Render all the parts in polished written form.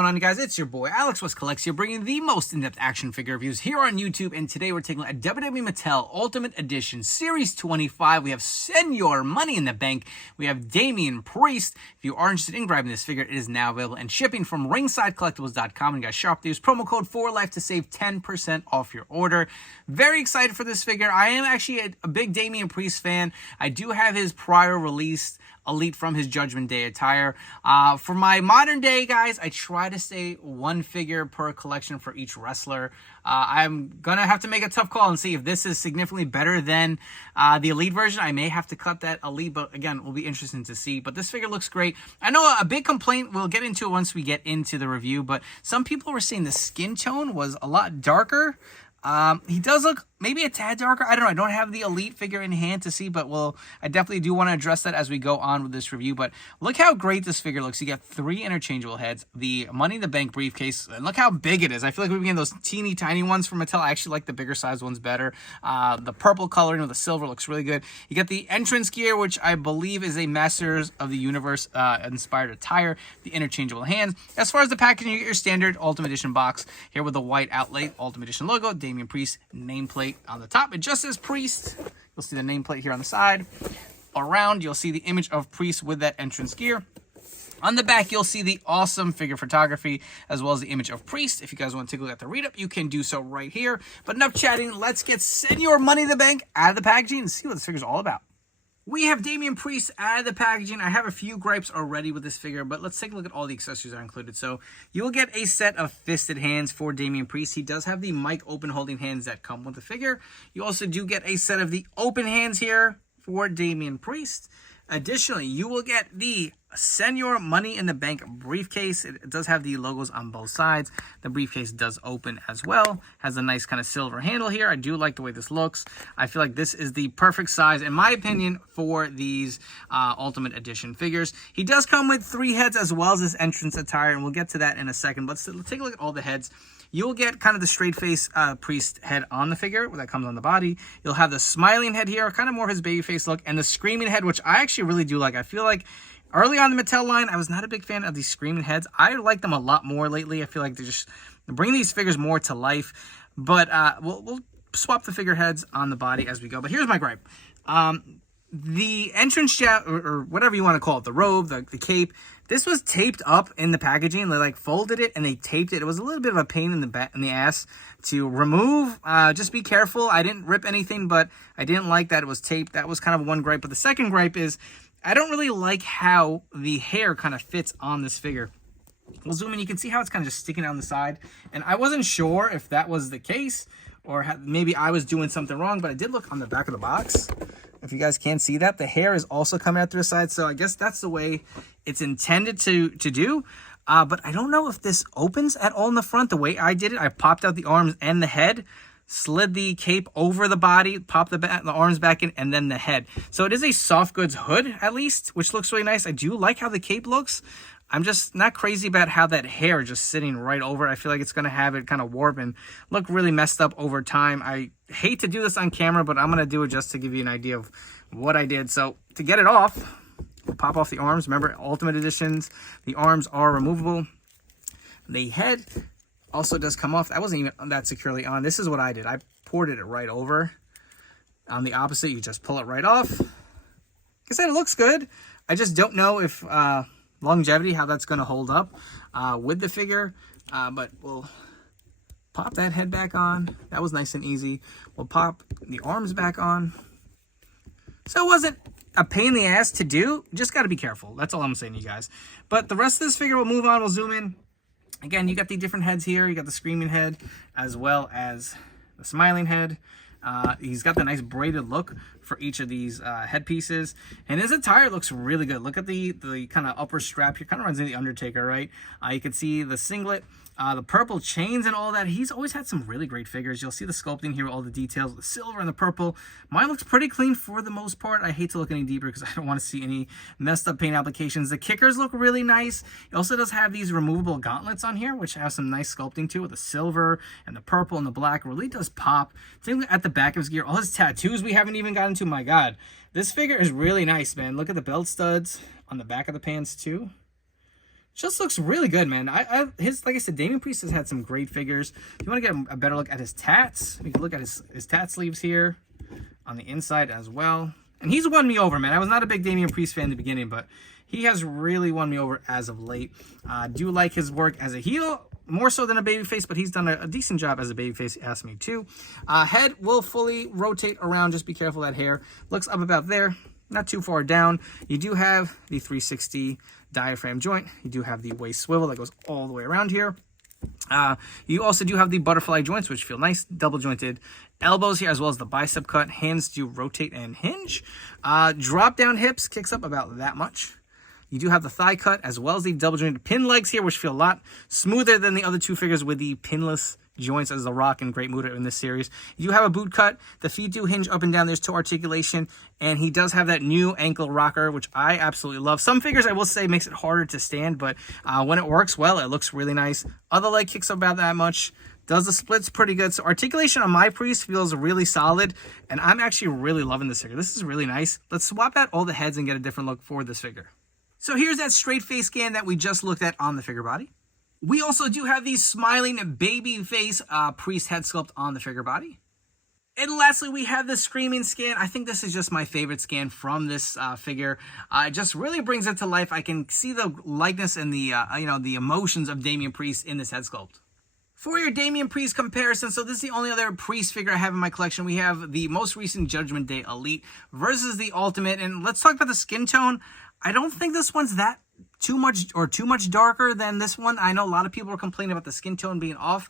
going on, you guys? It's your boy Alex West Collects here, bringing the most in-depth action figure reviews here on YouTube. And today we're taking a WWE Mattel Ultimate Edition Series 25. We have Senior Money in the Bank. We have Damian Priest. If you are interested in grabbing this figure, it is now available and shipping from ringsidecollectibles.com. And you guys shop, use promo code 4LIFE to save 10% off your order. Very excited for this figure. I am actually a big Damian Priest fan. I do have his prior released Elite from his Judgment Day attire. For my modern day guys, I try to stay one figure per collection for each wrestler. I'm gonna have to make a tough call and see if this is significantly better than the Elite version. I may have to cut that Elite, but again, it will be interesting to see. But this figure looks great. I know a big complaint, we'll get into it once we get into the review, but some people were saying the skin tone was a lot darker. He does look maybe a tad darker. I don't know. I don't have the Elite figure in hand to see, but I definitely do want to address that as we go on with this review. But look how great this figure looks. You got 3 interchangeable heads, the Money in the Bank briefcase, and look how big it is. I feel like we've been getting those teeny tiny ones from Mattel. I actually like the bigger size ones better. The purple coloring with the silver looks really good. You got the entrance gear, which I believe is a Masters of the Universe inspired attire. The interchangeable hands. As far as the packaging, you get your standard Ultimate Edition box here with the white outlay Ultimate Edition logo, Damian Priest nameplate on the top. It just says Priest. You'll see the nameplate here on the side. Around, you'll see the image of Priest with that entrance gear. On the back, you'll see the awesome figure photography, as well as the image of Priest. If you guys want to take a look at the read-up, you can do so right here. But enough chatting. Let's get Senior Money in the Bank out of the packaging and see what this figure's all about. We have Damian Priest out of the packaging. I have a few gripes already with this figure, but let's take a look at all the accessories that are included. So you will get a set of fisted hands for Damian Priest. He does have the mic open holding hands that come with the figure. You also do get a set of the open hands here for Damian Priest. Additionally, you will get the Senior Money in the Bank briefcase. It does have the logos on both sides. The briefcase does open as well. Has a nice kind of silver handle here. I do like the way this looks. I feel like this is the perfect size, in my opinion, for these Ultimate Edition figures. He does come with 3 heads as well as this entrance attire, and we'll get to that in a second. But let's take a look at all the heads. You'll get kind of the straight face Priest head on the figure that comes on the body. You'll have the smiling head here, kind of more his baby face look, and the screaming head, which I actually really do like. I feel like early on the Mattel line, I was not a big fan of these screaming heads. I like them a lot more lately. I feel like they just bring these figures more to life. But we'll swap the figure heads on the body as we go. But here's my gripe. The entrance strap, or whatever you want to call it, the robe, the cape, this was taped up in the packaging. They like folded it and they taped it. It was a little bit of a pain in the ass to remove. Just be careful. I didn't rip anything, but I didn't like that it was taped. That was kind of one gripe. But the second gripe is I don't really like how the hair kind of fits on this figure. We'll zoom in. You can see how it's kind of just sticking out on the side. And I wasn't sure if that was the case or maybe I was doing something wrong, but I did look on the back of the box. If you guys can't see that, the hair is also coming out through the side. So I guess that's the way it's intended to do. But I don't know if this opens at all in the front. The way I did it, I popped out the arms and the head, slid the cape over the body, popped the arms back in, and then the head. So it is a soft goods hood, at least, which looks really nice. I do like how the cape looks. I'm just not crazy about how that hair is just sitting right over it. I feel like it's going to have it kind of warp and look really messed up over time. I hate to do this on camera, but I'm going to do it just to give you an idea of what I did. So to get it off, we'll pop off the arms. Remember, Ultimate Editions, the arms are removable. The head also does come off. That wasn't even that securely on. This is what I did. I ported it right over. On the opposite, you just pull it right off. Like I said, it looks good. I just don't know if longevity, how that's going to hold up with the figure. But we'll pop that head back on. That was nice and easy. We'll pop the arms back on. So it wasn't a pain in the ass to do. Just got to be careful. That's all I'm saying to you guys. But the rest of this figure, we'll move on. We'll zoom in. Again, you got the different heads here. You got the screaming head as well as the smiling head. He's got the nice braided look for each of these headpieces, and his attire looks really good. Look at the kind of upper strap here, kind of runs into the Undertaker, right? You can see the singlet, the purple chains and all that. He's always had some really great figures. You'll see the sculpting here, all the details, the silver and the purple. Mine looks pretty clean for the most part. I hate to look any deeper because I don't want to see any messed up paint applications. The kickers look really nice. It also does have these removable gauntlets on here, which have some nice sculpting too, with the silver and the purple and the black. Really does pop. Take a look at the back of his gear. All his tattoos we haven't even gotten to. My God, this figure is really nice, man. Look at the belt studs on the back of the pants too. Just looks really good, man. Like I said, Damian Priest has had some great figures. If you want to get a better look at his tats, we can look at his tat sleeves here on the inside as well. And he's won me over, man. I was not a big Damian Priest fan in the beginning, but he has really won me over as of late. I do like his work as a heel, more so than a babyface, but he's done a decent job as a babyface, ask me too. Head will fully rotate around. Just be careful that hair looks up about there, not too far down. You do have the 360 diaphragm joint. You do have the waist swivel that goes all the way around here. You also do have the butterfly joints, which feel nice, double jointed elbows here, as well as the bicep cut. Hands do rotate and hinge. Drop down hips kicks up about that much. You do have the thigh cut, as well as the double jointed pin legs here, which feel a lot smoother than the other two figures with the pinless joints as The Rock and Great Muta in this series. You do have a boot cut. The feet do hinge up and down. There's toe articulation, and he does have that new ankle rocker, which I absolutely love. Some figures, I will say, makes it harder to stand, but when it works well, it looks really nice. Other leg kicks up about that much. Does the splits pretty good. So articulation on my Priest feels really solid, and I'm actually really loving this figure. This is really nice. Let's swap out all the heads and get a different look for this figure. So here's that straight face scan that we just looked at on the figure body. We also do have the smiling baby face Priest head sculpt on the figure body. And lastly, we have the screaming scan. I think this is just my favorite scan from this figure. It just really brings it to life. I can see the likeness and the the emotions of Damian Priest in this head sculpt. For your Damian Priest comparison, so this is the only other Priest figure I have in my collection. We have the most recent Judgment Day Elite versus the Ultimate. And let's talk about the skin tone. I don't think this one's that too much darker than this one. I know a lot of people are complaining about the skin tone being off.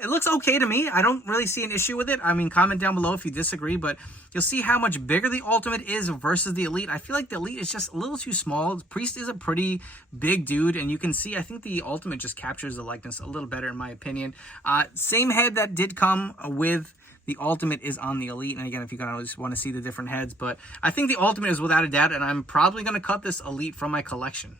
It looks okay to me. I don't really see an issue with it. I mean, comment down below if you disagree, but you'll see how much bigger the Ultimate is versus the Elite. I feel like the Elite is just a little too small. Priest is a pretty big dude, and you can see, I think the Ultimate just captures the likeness a little better in my opinion. Same head that did come with the Ultimate is on the Elite, and again, if you guys want to see the different heads, but I think the Ultimate is without a doubt, and I'm probably going to cut this Elite from my collection.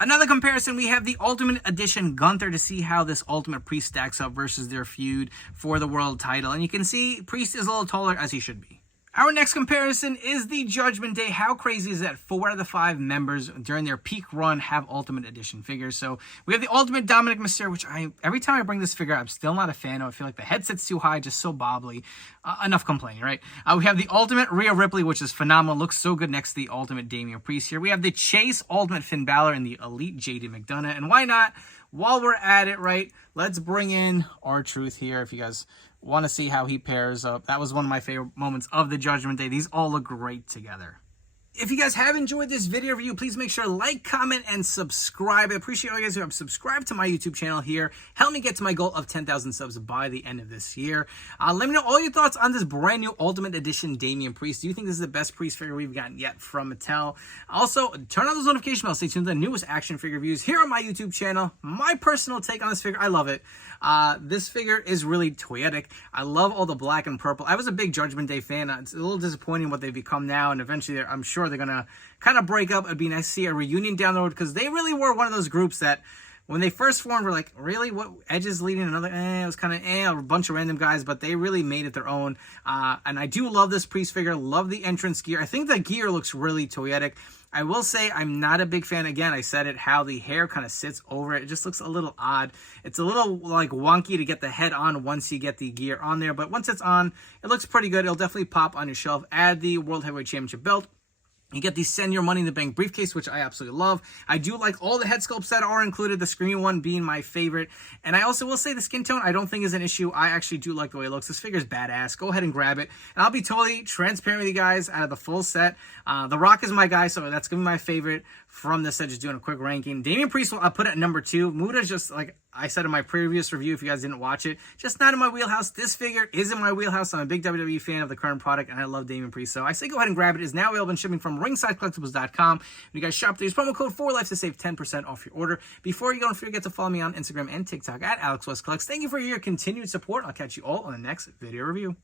Another comparison, we have the Ultimate Edition Gunther to see how this Ultimate Priest stacks up versus their feud for the world title. And you can see Priest is a little taller, as he should be. Our next comparison is the Judgment Day. How crazy is that 4 out of the 5 members during their peak run have Ultimate Edition figures? So we have the Ultimate Dominic Mysterio, which every time I bring this figure, I'm still not a fan of. I feel like the headset's too high, just so bobbly. Enough complaining, right? We have the Ultimate Rhea Ripley, which is phenomenal. Looks so good next to the Ultimate Damian Priest here. We have the Chase Ultimate Finn Balor and the Elite JD McDonough. And why not, while we're at it, right, let's bring in R-Truth here if you guys want to see how he pairs up. That was one of my favorite moments of the Judgment Day. These all look great together. If you guys have enjoyed this video review, please make sure to like, comment, and subscribe. I appreciate all you guys who have subscribed to my YouTube channel here. Help me get to my goal of 10,000 subs by the end of this year. Let me know all your thoughts on this brand new Ultimate Edition Damian Priest. Do you think this is the best Priest figure we've gotten yet from Mattel? Also, turn on those notification bells. Stay tuned to the newest action figure reviews here on my YouTube channel. My personal take on this figure, I love it. This figure is really toyetic. I love all the black and purple. I was a big Judgment Day fan. It's a little disappointing what they've become now, and eventually I'm sure they're going to kind of break up. It'd be nice to see a reunion down the road, because they really were one of those groups that when they first formed, we're like, really? What? Edge is leading another? It was kind of a bunch of random guys, but they really made it their own. And I do love this Priest figure. Love the entrance gear. I think the gear looks really toyetic. I will say I'm not a big fan, again, I said it, how the hair kind of sits over it. It just looks a little odd. It's a little like wonky to get the head on once you get the gear on there, but once it's on, it looks pretty good. It'll definitely pop on your shelf. Add the World Heavyweight Championship belt. You get the Send Your Money in the Bank briefcase, which I absolutely love. I do like all the head sculpts that are included, the screaming one being my favorite. And I also will say the skin tone I don't think is an issue. I actually do like the way it looks. This figure's badass. Go ahead and grab it. And I'll be totally transparent with you guys out of the full set. The Rock is my guy, so that's going to be my favorite from this set. Just doing a quick ranking. Damian Priest, I'll put it at number 2. Muta's just, like I said in my previous review, if you guys didn't watch it, just not in my wheelhouse. This figure is in my wheelhouse. I'm a big WWE fan of the current product, and I love Damian Priest. So I say go ahead and grab it. It is now available and shipping from ringsidecollectibles.com. When you guys shop, use promo code 4LIFE to save 10% off your order. Before you go, don't forget to follow me on Instagram and TikTok at AlexWestCollects. Thank you for your continued support. I'll catch you all on the next video review.